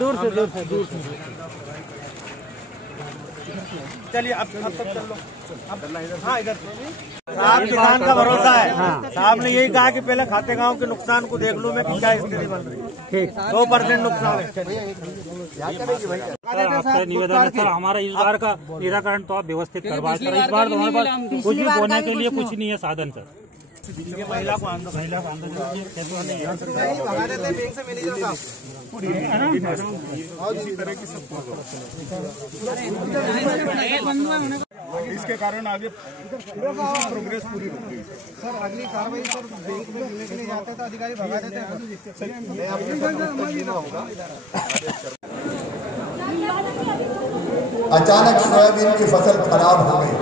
दूर से चलिए अब तक चल लो। हाँ इधर साहब किसान का भरोसा है। साहब ने यही कहा कि पहले खाते गांव के नुकसान को देख लूं मैं कि क्या स्थिति बन रही है। 2% नुकसान है। सर आपका निवेदन है सर, हमारा इस बार का निराकरण तो आप व्यवस्थित करवा सर। इस बार तो हमारे पास कुछ भी बोने के लिए कुछ नहीं है साधन सर। महिला को आंदोलन इसके कारण आगे प्रोग्रेस पूरी रुक गई। सर अगली कार्रवाई सर बैंक में मिलने के लिए जाते तो अधिकारी भगा देते हैं। अचानक सोयाबीन की फसल खराब हो गई।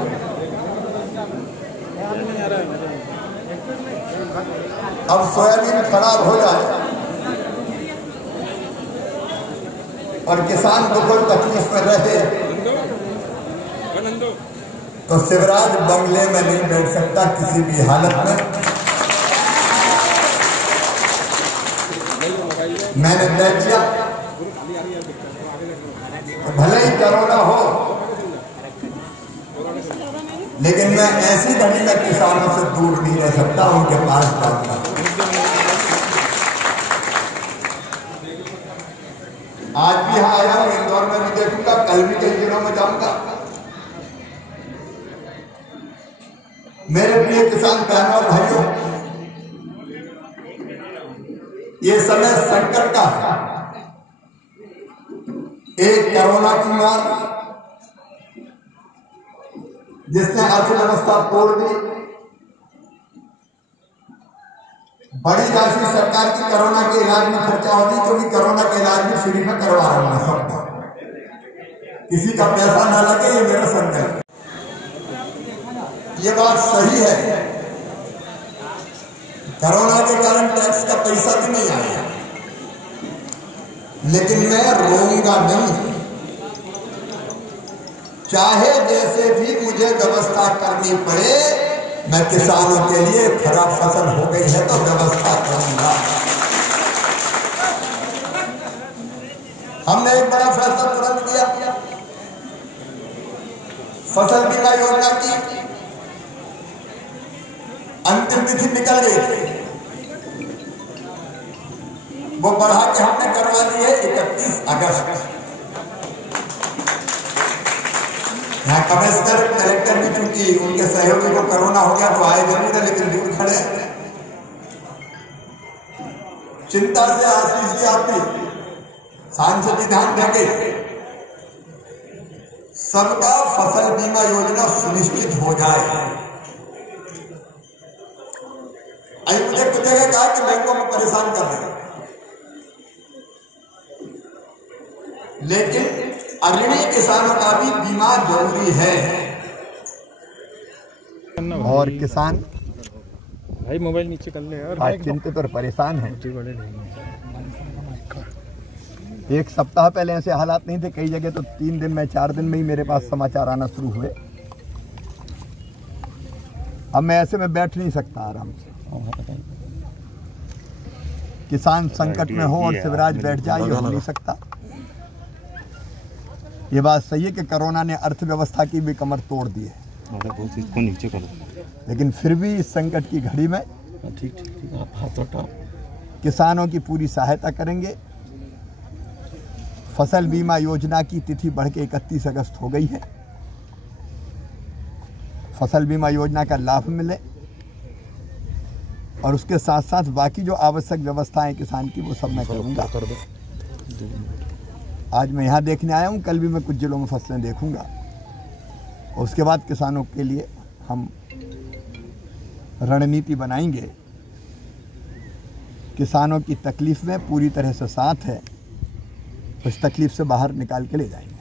अब सोयाबीन खराब हो जाए और किसान बिल्कुल तकलीफ में रहे तो शिवराज बंगले में नहीं बैठ सकता किसी भी हालत में। मैंने तय किया तो भले ही कोरोना हो लेकिन मैं ऐसी घड़ी में किसानों से दूर नहीं रह सकता, उनके पास जाऊंगा। आज भी यहाँ आया हूं, इंदौर में भी देखूंगा, कल भी कई जिलों में जाऊंगा। मेरे प्रिय किसान बहनों और भाइयों, ये समय संकट का है। एक कोरोना की मार जिसने अर्थव्यवस्था तोड़ दी, बड़ी राशि सरकार की कोरोना के इलाज में खर्चा होगी क्योंकि कोरोना का इलाज भी फ्री में करवा रहा हूं सबका, किसी का पैसा ना लगे, ये मेरा संकल्प। ये बात सही है, कोरोना के कारण टैक्स का पैसा भी नहीं आया, लेकिन मैं रोऊंगा नहीं। चाहे जैसे भी मुझे व्यवस्था करनी पड़े, मैं किसानों के लिए खराब फसल हो गई है तो व्यवस्था करूंगा। हमने एक बड़ा फैसला तुरंत किया, फसल बीमा योजना की अंतिम तिथि निकल गई थी, वो बढ़ा के हमने करवा दी है 31 अगस्त। यहाँ कमिश्नर कलेक्टर भी चूंकि उनके सहयोगी को कोरोना हो गया तो आए जरूर है लेकिन दूर खड़े। चिंता से आशीष जी आप भी सांसद ध्यान देंगे, सबका फसल बीमा योजना सुनिश्चित हो जाए। मुझे कुछ जगह कहा कि बैंकों में परेशान कर रहे हैं, लेकिन अग्रणी किसानों का भी बीमा जरूरी है। और किसान भाई मोबाइल नीचे कर ले यार, आज चिंतित और परेशान है। एक सप्ताह पहले ऐसे हालात नहीं थे, कई जगह तो 3 दिन में 4 दिन में ही मेरे पास समाचार आना शुरू हुए। अब मैं ऐसे में बैठ नहीं सकता आराम से। किसान संकट में हो और शिवराज बैठ जाए, ये हो नहीं सकता। ये बात सही है कि कोरोना ने अर्थव्यवस्था की भी कमर तोड़ दी है, इसको नीचे करो। लेकिन फिर भी इस संकट की घड़ी में ठीक आप हाथ उठाओ। किसानों की पूरी सहायता करेंगे। फसल बीमा योजना की तिथि बढ़ के 31 अगस्त हो गई है। फसल बीमा योजना का लाभ मिले और उसके साथ साथ बाकी जो आवश्यक व्यवस्थाएं किसान की वो सब मैं करूंगा। आज मैं यहाँ देखने आया हूँ, कल भी मैं कुछ जिलों में फसलें देखूंगा और उसके बाद किसानों के लिए हम रणनीति बनाएंगे। किसानों की तकलीफ में पूरी तरह से साथ है, उस तकलीफ से बाहर निकाल के ले जाएंगे।